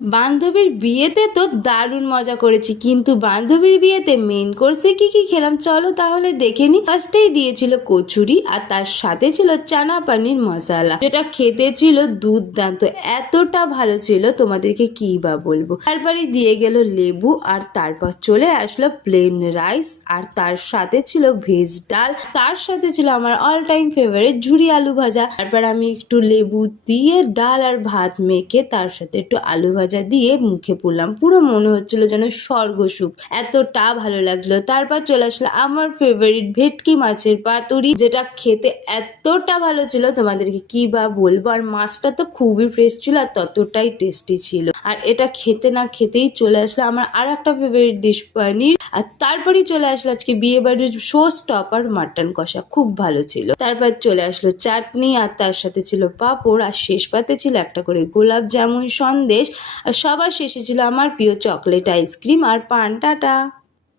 বান্ধবীর বিয়েতে তো দারুণ মজা করেছি, কিন্তু বান্ধবীর বিয়েতে মেন কোর্সে কি কি খেলাম চলো তাহলে দেখে নি। ফার্স্টেই দিয়েছিল কচুরি আর তার সাথে ছিল চানা পানির মশলা, যেটা খেতে ছিল দুর্দান্ত, এতটা ভালো ছিল তোমাদেরকে কি বা বলবো। তারপরে দিয়ে গেল লেবু আর তারপর চলে আসলো প্লেন রাইস আর তার সাথে ছিল ভেজ ডাল, তার সাথে ছিল আমার অল টাইম ফেভারিট ঝুরি আলু ভাজা। তারপর আমি একটু লেবু দিয়ে ডাল আর ভাত মেখে তার সাথে একটু আলু ভাজা দিয়ে মুখে পুরলাম, পুরো মনে হচ্ছিল যেন স্বর্গ সুখ, এতটা ভালো লাগছিল। তারপর চলে আসলো আমার ফেভারিট ভেটকি মাছের পাতুরি, যেটা খেতে এতটা ভালো ছিল তোমাদেরকে কি বা বলবো। আর মাছটা তো খুবই ফ্রেশ ছিল আর ততটাই টেস্টি ছিল। আর এটা খেতে না খেতেই চলে আসলো আমার আর একটা ফেভারিট ডিশ পনির। আর তারপরেই চলে আসলো আজকে বিয়ে বাড়ির শো স্টপার মাটন কষা, খুব ভালো ছিল। তারপর চলে আসলো চাটনি আর তার সাথে ছিল পাঁপড় আর শেষ পাতে ছিল একটা করে গোলাপ জামুন সন্দেশ আর সবার শেষে ছিল আমার প্রিয় চকলেট আইসক্রিম আর পান। টাটা।